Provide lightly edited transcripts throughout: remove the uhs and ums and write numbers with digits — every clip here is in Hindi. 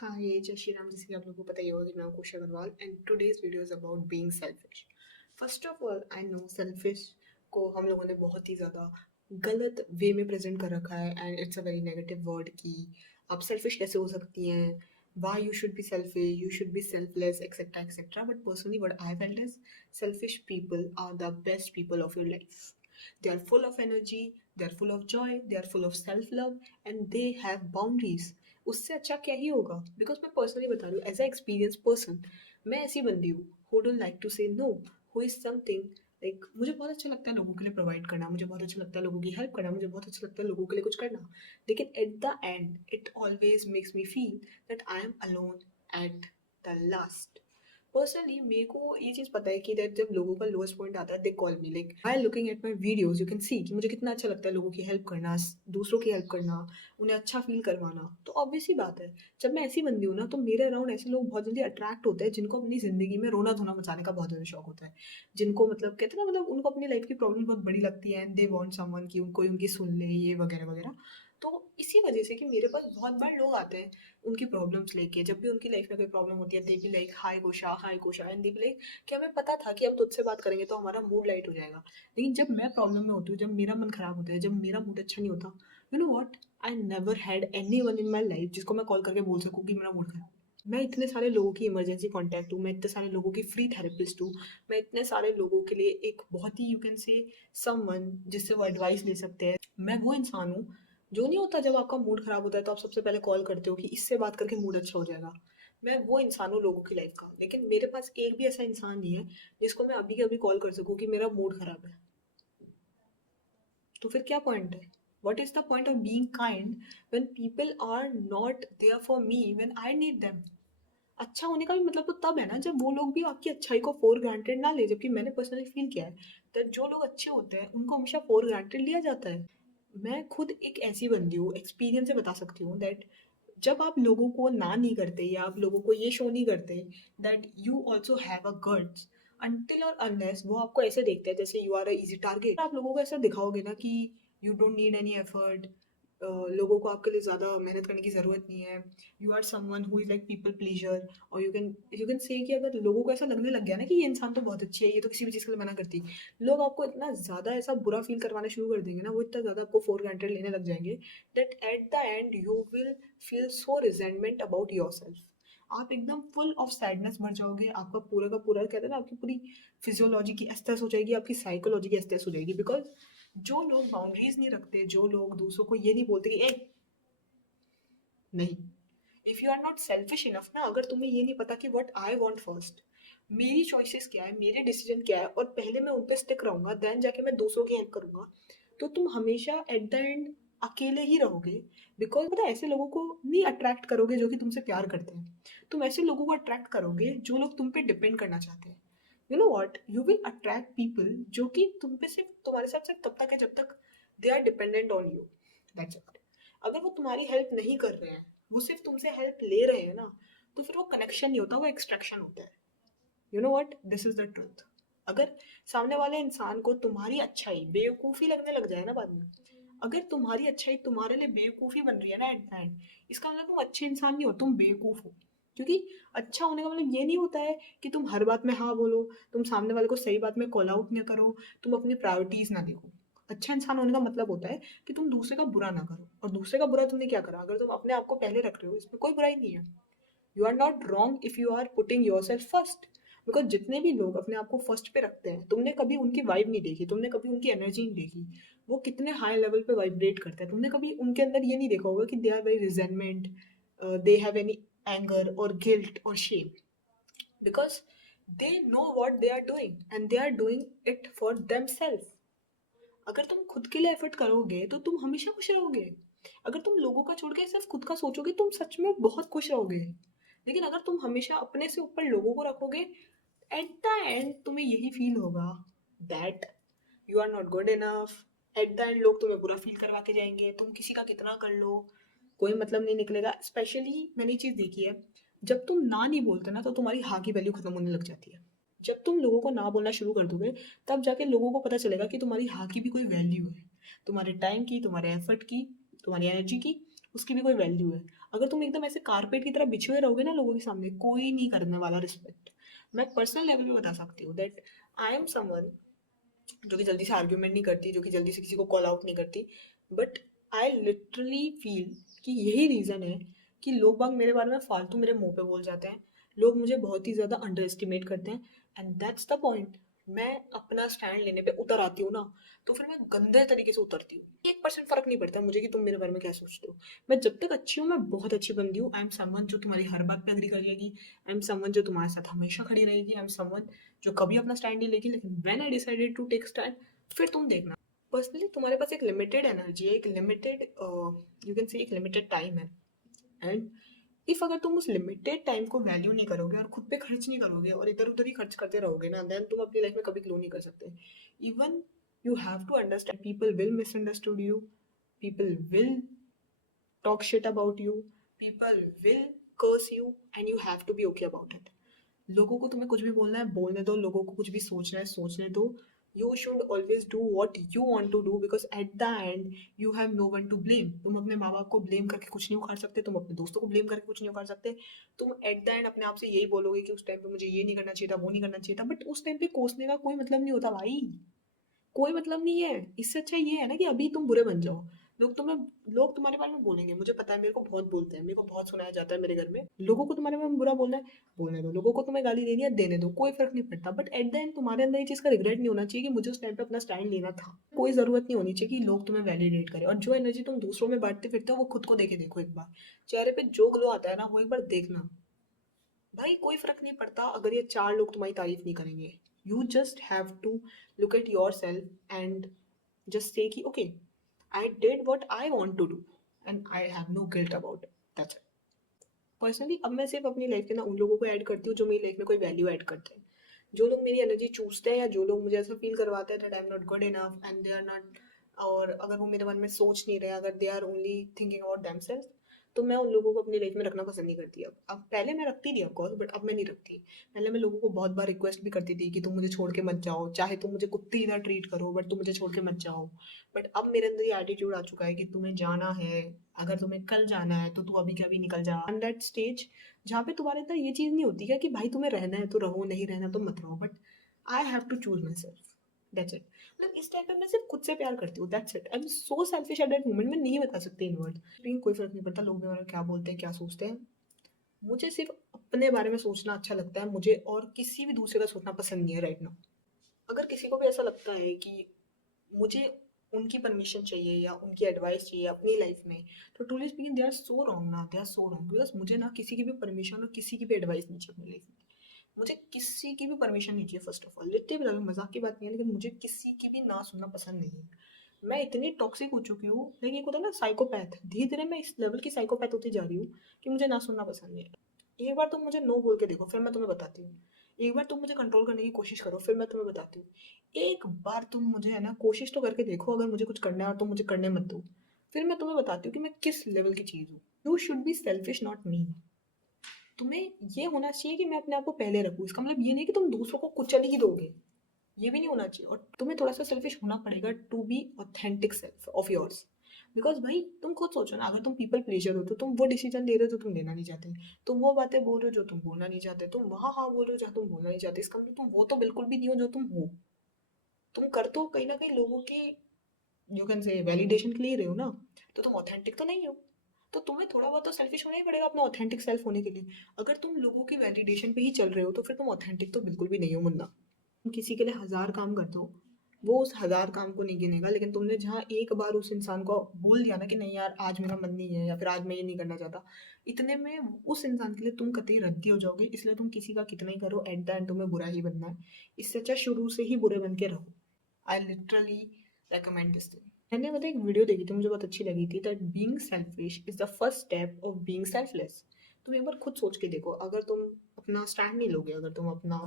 हाँ, ये जय श्री राम। जैसे कि आप लोगों को पता ही होगा कि मैं हूँ Kush Agarwal and today's video is about being selfish. First of all I know selfish को हम लोगों ने बहुत ही ज़्यादा गलत वे में प्रेजेंट कर रखा है and it's a very negative word कि आप सेल्फिश कैसे हो सकती हैं, why you should be selfish, you should be selfless etcetera etcetera. But personally what I felt is selfish people are the best people of your life. They are full of energy, they are full of joy, they are full of self love and they have boundaries. उससे अच्छा क्या ही होगा? बिकॉज मैं पर्सनली बता रही हूँ एज अ एक्सपीरियंस पर्सन, मैं ऐसी बंदी हूँ who don't like to say no, who is something like मुझे बहुत अच्छा लगता है लोगों के लिए प्रोवाइड करना, मुझे बहुत अच्छा लगता है लोगों की हेल्प करना, मुझे बहुत अच्छा लगता है लोगों के लिए कुछ करना. लेकिन eight the and it always makes me feel that I am alone at the last. Personally मेरे को ये चीज़ पता है कि दैट जब लोगों का लोएस्ट पॉइंट आता है they call me like I looking at my videos you can see कि मुझे कितना अच्छा लगता है लोगों की हेल्प करना, दूसरों की हेल्प करना, उन्हें अच्छा फील करवाना. तो ऑब्वियस ही बात है, जब मैं ऐसी बंदी हूँ ना तो मेरे अराउंड ऐसे लोग बहुत जल्दी अट्रैक्ट होते हैं जिनको अपनी ज़िंदगी में रोना धोना मचाने का बहुत ज़्यादा शौक होता है. जिनको मतलब कहते हैं ना, मतलब उनको अपनी लाइफ की प्रॉब्लम बहुत बड़ी लगती है एंड दे वांट समवन कि कोई उनकी सुन ले, ये वगैरह वगैरह. तो इसी वजह से कि मेरे पास बहुत बार लोग आते हैं उनकी प्रॉब्लम्स लेके. जब भी उनकी लाइफ में कोई प्रॉब्लम होती है दे बी लाइक हाय गोशा एंड दे बी लाइक कि हमें पता था कि हम तुझसे बात करेंगे तो हमारा मूड लाइट हो जाएगा. लेकिन जब मैं प्रॉब्लम में होती हूँ, जब मेरा मन खराब होता है, जब मेरा मूड अच्छा नहीं होता, you know what, I never had anyone in my life जिसको मैं कॉल करके बोल सकूँ कि मेरा मूड खराब है. मैं इतने सारे लोगों की इमरजेंसी कॉन्टैक्ट हूँ, मैं इतने सारे लोगों की फ्री थेरेपिस्ट हूँ, मैं इतने सारे लोगों के लिए एक बहुत ही यू कैन से समवन जिससे वो एडवाइस ले सकते हैं. मैं वो इंसान हूँ जो नहीं होता जब आपका मूड खराब होता है तो आप सबसे पहले कॉल करते हो कि इससे बात करके मूड अच्छा हो जाएगा. मैं वो इंसान हूँ लोगों की लाइफ का. लेकिन मेरे पास एक भी ऐसा इंसान नहीं है जिसको मैं अभी के अभी कॉल कर सकूँ कि मेरा मूड खराब है. तो फिर क्या पॉइंट है? What is the point of being kind when people are not there for me when I need them? अच्छा होने का भी मतलब तो तब है ना जब वो लोग भी आपकी अच्छाई को फॉर ग्रांटेड ना ले. जबकि मैंने पर्सनली फील किया है that जो लोग अच्छे होते हैं उनको हमेशा फॉर ग्रांटेड लिया जाता है. मैं खुद एक ऐसी बंदी हूँ, एक्सपीरियंस से बता सकती हूँ दैट जब आप लोगों को ना नहीं करते या आप लोगों को ये शो नहीं करते that you also have a guts, until और अनलेस वो आपको ऐसे देखते हैं जैसे you are a easy target. आप लोगों को ऐसा दिखाओगे ना कि you don't need any effort, लोगों को आपके लिए ज़्यादा मेहनत करने की ज़रूरत नहीं है, you are someone who is like people pleaser. और यू कैन से कि अगर लोगों को ऐसा लगने लग गया ना कि ये इंसान तो बहुत अच्छी है, ये तो किसी भी चीज़ के लिए मना करती, लोग आपको इतना ज़्यादा ऐसा बुरा फील करवाना शुरू कर देंगे ना, वो इतना ज़्यादा आपको फॉर ग्रांटेड लेने लग जाएंगे that at the end you will feel so resentment about your self. आप एकदम फुल ऑफ सैडनेस भर जाओगे, आपका पूरा का पूरा कहते हैं ना आपकी पूरी फिजियोलॉजी की एस्थेस हो जाएगी, आपकी साइकोलॉजी की एस्थेस हो जाएगी. बिकॉज जो लोग बाउंड्रीज नहीं रखते, जो लोग दूसरों को ये नहीं बोलते कि ए नहीं, if you are not selfish enough ना, अगर तुम्हें ये नहीं पता कि व्हाट आई वांट फर्स्ट, मेरी चॉइसेस क्या है, मेरे डिसीजन क्या है, और पहले मैं उन पे स्टिक रहूंगा देन जाके मैं दूसरों की हेल्प करूंगा, तो तुम हमेशा एट द एंड अकेले ही रहोगे. बिकॉज पता है ऐसे लोगों को नहीं अट्रैक्ट करोगे जो कि तुमसे प्यार करते हैं, तुम ऐसे लोगों को अट्रैक्ट करोगे जो लोग तुम पे डिपेंड करना चाहते हैं. You know what, you will attract people जो कि तुम पे सिर्फ तुम्हारे साथ सिर्फ तब तक है जब तक they are dependent on you. That's it. अगर वो तुम्हारी हेल्प नहीं कर रहे हैं, वो सिर्फ तुमसे हेल्प ले रहे हैं ना, तो फिर वो कनेक्शन नहीं होता, वो एक्सट्रैक्शन होता है. You know what, this is the truth. अगर सामने वाले इंसान को तुम्हारी अच्छाई बेवकूफ़ी लगने लग जाए ना बाद में, अगर तुम्हारी अच्छाई तुम्हारे लिए बेवकूफ़ी बन रही है ना एट द एंड, इसका मतलब तुम अच्छे इंसान नहीं हो, तुम बेवकूफ़ हो. क्योंकि अच्छा होने का मतलब ये नहीं होता है कि तुम हर बात में हाँ बोलो, तुम सामने वाले को सही बात में कॉल आउट ना करो, तुम अपनी प्रायोरिटीज ना देखो. अच्छा इंसान होने का मतलब होता है कि तुम दूसरे का बुरा ना करो. और दूसरे का बुरा तुमने क्या करा, अगर तुम अपने आप को पहले रख रहे हो इसमें कोई बुराई नहीं है. You are not wrong if you are putting your self first. Because जितने भी लोग अपने आप को फर्स्ट पे रखते हैं, तुमने कभी उनकी वाइब नहीं देखी, तुमने कभी उनकी एनर्जी नहीं देखी, वो कितने हाई लेवल पे वाइब्रेट करते हैं, तुमने कभी उनके अंदर ये नहीं देखा होगा कि they are very resentment, they have any anger और गिल्ट और shame. Because they know what they are doing and they are doing it for them self. अगर तुम खुद के लिए एफर्ट करोगे तो तुम हमेशा खुश रहोगे. अगर तुम लोगों का छोड़ के सिर्फ खुद का सोचोगे तुम सच में बहुत खुश रहोगे. लेकिन अगर तुम हमेशा अपने से ऊपर लोगों को रखोगे, एट द एंड तुम्हें यही फील होगा that you are not good enough. At the end लोग तुम्हें बुरा फील करवा के जाएंगे, तुम किसी का कितना कर लो, कोई मतलब नहीं निकलेगा. स्पेशली मैंने ये चीज़ देखी है, जब तुम ना नहीं बोलते ना तो तुम्हारी हाँ की वैल्यू खत्म होने लग जाती है. जब तुम लोगों को ना बोलना शुरू कर दोगे तब जाके लोगों को पता चलेगा कि तुम्हारी हाँ की भी कोई वैल्यू है, तुम्हारे टाइम की, तुम्हारे एफर्ट की, तुम्हारी एनर्जी की. उसकी भी कोई वैल्यू है। अगर तुम एकदम ऐसे कारपेट की तरह बिछे हुए रहोगे ना लोगों के सामने, कोई नहीं करने वाला रिस्पेक्ट। मैं पर्सनल लेवल पे बता सकती हूँ दैट आई एम समवन जो कि जल्दी से आर्ग्यूमेंट नहीं करती, जो कि जल्दी से किसी को कॉल आउट नहीं करती, बट आई लिटरली फील कि यही रीज़न है कि लोग बाग मेरे बारे में फालतू मेरे मुंह पे बोल जाते हैं। लोग मुझे बहुत ही ज़्यादा अंडर एस्टिमेट करते हैं, एंड दैट्स द पॉइंट। मैं अपना स्टैंड लेने पे उतर आती हूँ ना, तो फिर मैं गंदे तरीके से उतरती हूँ। 1% फर्क नहीं पड़ता मुझे कि तुम मेरे बारे में क्या सोचते हो। मैं जब तक अच्छी हूँ, मैं बहुत अच्छी बंदी हूँ। आई एम समवन जो तुम्हारी हर बात पे अग्री कर जाएगी। आई एम समवन जो तुम्हारे साथ हमेशा खड़ी रहेगी। आई एम समवन जो कभी अपना स्टैंड नहीं लेगी, लेकिन when I decided to take stand, फिर तुम देखना। पर्सनली तुम्हारे पास एक लिमिटेड एनर्जी है, एक लिमिटेड यू कैन से एक लिमिटेड टाइम है, एंड इफ अगर तुम उस लिमिटेड टाइम को वैल्यू नहीं करोगे और खुद पे खर्च नहीं करोगे और इधर उधर ही खर्च करते रहोगे ना, देन तुम अपनी लाइफ में कभी ग्रो नहीं कर सकते। Even you have to understand people will misunderstood you, people will talk shit about you, people will curse you, and you have to be okay about it. लोगों को तुम्हें कुछ भी बोलना है बोलने दो, लोगों को कुछ भी सोचना है सोचने दो। You should always do what you want to do, because at the end you have no one to blame. तुम अपने माँ बाप को ब्लेम करके कुछ नहीं उखाड़ सकते, तुम अपने दोस्तों को ब्लेम करके कुछ नहीं उखाड़ सकते। तुम एट द एंड अपने आप से यही बोलोगे कि उस टाइम पे मुझे ये नहीं करना चाहिए था, वो नहीं करना चाहिए था, बट उस टाइम पे कोसने का कोई मतलब नहीं होता भाई। कोई मतलब नहीं है। इससे अच्छा ये है ना कि अभी तुम बुरे बन जाओ। लोग तुम्हें लोग तुम्हारे बारे में बोलेंगे, मुझे पता है, मेरे को बहुत बोलते हैं, मेरे को बहुत सुनाया जाता है मेरे घर में। लोगों को तुम्हारे बारे में बुरा बोलना है, बोलने दो। लोगों को तुम्हें गाली देनी है, देने दो, कोई फर्क नहीं पड़ता। बट एट द एंड तुम्हारे अंदर ये चीज़ का रिग्रेट नहीं होना चाहिए कि मुझे उस टाइम पे अपना स्टैंड लेना था। कोई ज़रूरत नहीं होनी चाहिए कि लोग तुम्हें वैलिडेट करें। और जो एनर्जी तुम दूसरों में बांटते फिरते हो, वो खुद को देके देखो एक बार। चेहरे पे जो ग्लो आता है ना, वो एक बार देखना। भाई कोई फर्क नहीं पड़ता अगर ये 4 लोग तुम्हारी तारीफ नहीं करेंगे। You just have to look at your self and just say कि okay, I did what I want to do and I have no guilt about it. That's it. Personally अब मैं सिर्फ अपनी लाइफ के ना उन लोगों को ऐड करती हूँ जो मेरी लाइफ में कोई वैल्यू ऐड करते हैं। जो लोग मेरी एनर्जी चूसते हैं या जो लोग मुझे ऐसा फील करवाते हैं that I am not good enough and they are not, और अगर वो मेरे मन में सोच नहीं रहे, अगर they are only thinking about themselves, तो मैं उन लोगों को अपनी लाइफ में रखना पसंद नहीं करती। अब पहले मैं रखती थी ऑफकोर्स, बट अब मैं नहीं रखती। पहले मैं लोगों को बहुत बार रिक्वेस्ट भी करती थी कि तुम मुझे छोड़ के मत जाओ, चाहे तुम मुझे कुत्ती की तरह ट्रीट करो, बट तुम मुझे छोड़ के मत जाओ। बट अब मेरे अंदर ये एटीट्यूड आ चुका है कि तुम्हें जाना है, अगर तुम्हें कल जाना है तो तू अभी के अभी निकल जा। एंड दैट स्टेज जहाँ पे तुम्हारे अंदर ये चीज़ नहीं होती है कि भाई तुम्हें रहना है तो रहो, नहीं रहना तो मत रहो, but I have to choose my self. That's it. मतलब इस टाइम पे मैं सिर्फ खुद से प्यार करती हूँ। That's it. I am so selfish at that moment, मैं नहीं बता सकती इन वर्ड। लेकिन कोई फर्क नहीं पड़ता लोग मेरे बारे में क्या बोलते हैं, क्या सोचते हैं। मुझे सिर्फ अपने बारे में सोचना अच्छा लगता है, मुझे और किसी भी दूसरे का सोचना पसंद नहीं है राइट नाउ। अगर किसी को भी ऐसा लगता है कि मुझे उनकी परमिशन चाहिए या उनकी एडवाइस चाहिए अपनी लाइफ में, तो truly speaking they are so wrong ना, they are so wrong. Because मुझे ना किसी की भी परमिशन और किसी की भी एडवाइस नहीं चाहिए अपनी लाइफ में। मुझे किसी की भी परमिशन नहीं चाहिए फर्स्ट ऑफ ऑल। लिट्टे भी लगे, मजाक की बात नहीं है, लेकिन मुझे किसी की भी ना सुनना पसंद नहीं है। मैं इतनी टॉक्सिक हो चुकी हूँ, लेकिन एक होता है ना साइकोपैथ, धीरे धीरे मैं इस लेवल की साइकोपैथ होती जा रही हूँ कि मुझे ना सुनना पसंद नहीं है। एक बार तुम मुझे नो बोल के देखो, फिर मैं तुम्हें बताती हूँ। एक बार तुम मुझे कंट्रोल करने की कोशिश करो, फिर मैं तुम्हें बताती हूँ। एक बार तुम मुझे है ना कोशिश तो करके देखो, अगर मुझे कुछ करना है और तुम मुझे करने मत दो, फिर मैं तुम्हें बताती हूँ कि मैं किस लेवल की चीज़ हूँ। You should be selfish not me. तुम्हें ये होना चाहिए कि मैं अपने आप को पहले रखूँ। इसका मतलब ये नहीं कि तुम दूसरों को कुचल ही दोगे, ये भी नहीं होना चाहिए। और तुम्हें थोड़ा सा सेल्फिश होना पड़ेगा to be authentic self of yours. Because भाई तुम खुद सोचो ना, अगर तुम पीपल प्लेजर हो तो तुम वो डिसीजन ले रहे हो जो तुम लेना नहीं चाहते, तुम वो बातें बोल रहे हो जो तुम बोलना नहीं चाहते, तुम वहाँ हाँ बोल रहे हो जहाँ तुम बोलना नहीं चाहते। इसका मतलब तुम वो तो बिल्कुल भी नहीं हो जो तुम हो। तुम कर तो कहीं ना कहीं लोगों की यू कैन से वैलिडेशन के लिए रहे हो ना, तो तुम ऑथेंटिक तो नहीं हो। तो तुम्हें थोड़ा बहुत तो सेल्फिश होना ही पड़ेगा अपना ऑथेंटिक सेल्फ होने के लिए। अगर तुम लोगों की वैलिडेशन पे ही चल रहे हो तो फिर तुम ऑथेंटिक तो बिल्कुल भी नहीं हो मुन्ना। तुम किसी के लिए 1000 काम करते हो, वो उस 1000 काम को नहीं गिनेगा, लेकिन तुमने जहाँ एक बार उस इंसान को बोल दिया ना कि नहीं यार आज मेरा मन नहीं है या फिर आज मैं ये नहीं करना चाहता, इतने में उस इंसान के लिए तुम कतई रद्दी हो जाओगे। इसलिए तुम किसी का कितना ही करो, एट द एंड तुम्हें बुरा ही बनना है। इससे अच्छा शुरू से ही बुरे बन के रहो। I literally recommend this thing. मैंने मतलब एक वीडियो देखी थी, मुझे बहुत अच्छी लगी थी, that being selfish is the first step of being selfless. तुम एक बार खुद सोच के देखो, अगर तुम अपना स्टैंड नहीं लोगे, अगर तुम अपना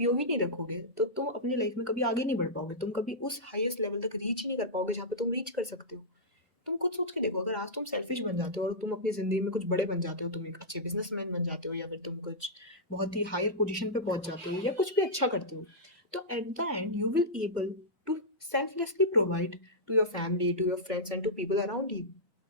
पीओवी नहीं रखोगे, तो तुम अपनी लाइफ में कभी आगे नहीं बढ़ पाओगे। तुम कभी उस हाईएस्ट लेवल तक रीच ही नहीं कर पाओगे जहाँ पे तुम रीच कर सकते हो। तुम खुद सोच के देखो, अगर आज तुम सेल्फिश बन जाते हो और तुम अपनी जिंदगी में कुछ बड़े बन जाते हो, तुम एक अच्छे बिजनेसमैन बन जाते हो या फिर तुम कुछ बहुत ही हायर पोजीशन पे पहुंच जाते हो या कुछ भी अच्छा करते हो, तो eight the end you will able to selflessly provide to your family, to your friends, and to people around you.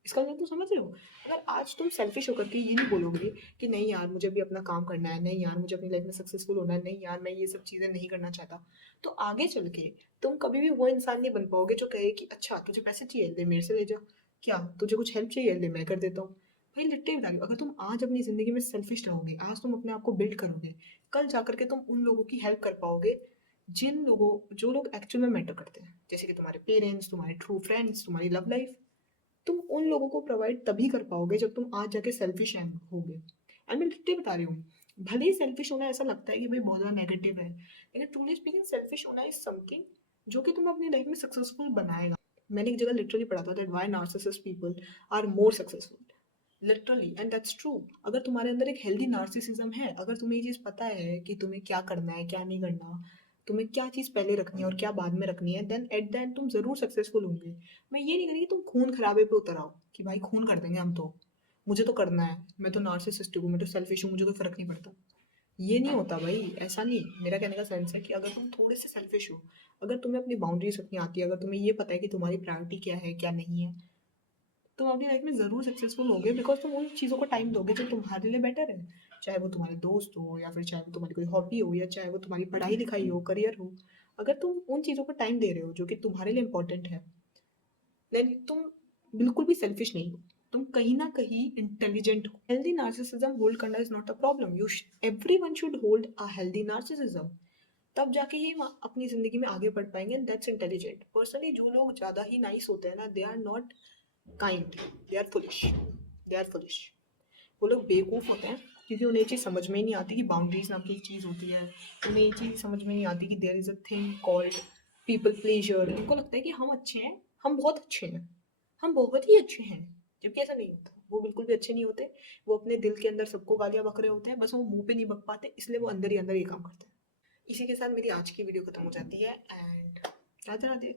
इसका मतलब तुम समझ रहे हो? अगर आज तुम सेल्फिश होकर के ये नहीं बोलोगे कि नहीं यार मुझे भी अपना काम करना है, नहीं यार मुझे अपनी लाइफ में सक्सेसफुल होना है, नहीं यार मैं ये सब चीज़ें नहीं करना चाहता, तो आगे चल के तुम कभी भी वो इंसान नहीं बन पाओगे जो कहे कि अच्छा तुझे पैसे चाहिए ले मेरे से ले जा, क्या तुझे कुछ हेल्प चाहिए ले मैं कर देता हूँ। भाई लिटरली बता रही हूँ, अगर तुम आज अपनी ज़िंदगी में सेल्फिश रहोगे, आज तुम अपने आप को बिल्ड करोगे, कल जा कर के तुम उन लोगों की हेल्प कर पाओगे जिन लोगों जो लोग एक्चुअल में मैटर करते हैं, जैसे कि तुम्हारे पेरेंट्स, तुम्हारे ट्रू फ्रेंड्स, तुम्हारी लव लाइफ। तुम उन लोगों को प्रोवाइड तभी कर पाओगे जब तुम आज जाके सेल्फिश होगे। एंड मैं लिटरली बता रही हूँ, भले ही सेल्फिश होना ऐसा लगता है कि भाई बहुत ज़्यादा नेगेटिव है, लेकिन ट्रूली स्पीकिंग सेल्फिश होना इज समथिंग जो कि तुम्हें अपनी लाइफ में सक्सेसफुल बनाएगा। मैंने एक जगह लिटरली पढ़ा था that why narcissist people are more successful, literally, and that's true. अगर तुम्हारे अंदर एक हेल्दी नार्सिसिज्म है, अगर तुम्हें ये चीज़ पता है कि तुम्हें क्या करना है क्या नहीं करना, तुम्हें क्या चीज़ पहले रखनी है और क्या बाद में रखनी है, देन एट द एंड तुम ज़रूर सक्सेसफुल होंगे। मैं ये नहीं करी कि तुम खून खराबे पे उतर आओ कि भाई खून कर देंगे हम तो, मुझे तो करना है, मैं तो नार्सिसिस्टिक हूँ, मैं तो सेल्फिश हूँ, मुझे कोई फर्क नहीं पड़ता। ये नहीं होता भाई, ऐसा नहीं। मेरा कहने का सेंस है कि अगर तुम थोड़े से सेल्फिश हो, अगर तुम्हें अपनी बाउंड्रीज रखनी आती है, अगर तुम्हें ये पता है कि तुम्हारी प्रायोरिटी क्या है क्या नहीं है, तुम अपनी लाइफ में ज़रूर सक्सेसफुल होगे, बिकॉज तुम उन चीज़ों को टाइम दोगे जो तुम्हारे लिए बेटर है। चाहे वो तुम्हारे दोस्त हो, या फिर चाहे वो तुम्हारी कोई हॉबी हो, या चाहे वो तुम्हारी पढ़ाई लिखाई हो, करियर हो। अगर तुम उन चीज़ों को टाइम दे रहे हो जो कि तुम्हारे लिए इंपॉर्टेंट है, देन तुम बिल्कुल भी सेल्फिश नहीं हो, तुम कहीं ना कहीं इंटेलिजेंट हो। हेल्दी नार्सिसिज्म होल्ड करना is not a problem, everyone should hold a healthy narcissism. तब जाके ही हम अपनी जिंदगी में आगे बढ़ पाएंगे, दैट्स इंटेलिजेंट। पर्सनली जो लोग ज़्यादा ही नाइस होते हैं ना, they are not kind, they are foolish, they are foolish. वो लोग बेवकूफ़ होते हैं क्योंकि उन्हें ये चीज़ समझ में ही नहीं आती कि बाउंड्रीज नाम की एक चीज़ होती है। उन्हें ये चीज़ समझ में नहीं आती कि there is a thing called people pleaser. उनको लगता है कि हम अच्छे हैं, हम बहुत अच्छे हैं, हम बहुत ही अच्छे हैं, जबकि ऐसा नहीं होता। वो बिल्कुल भी अच्छे नहीं होते। वो अपने दिल के अंदर सबको गालियाँ बक रहे होते हैं, बस वो मुंह पे नहीं बक पाते, इसलिए वो अंदर ही अंदर ये काम करते हैं। इसी के साथ मेरी आज की वीडियो खत्म हो जाती है, एंड राधे राधे।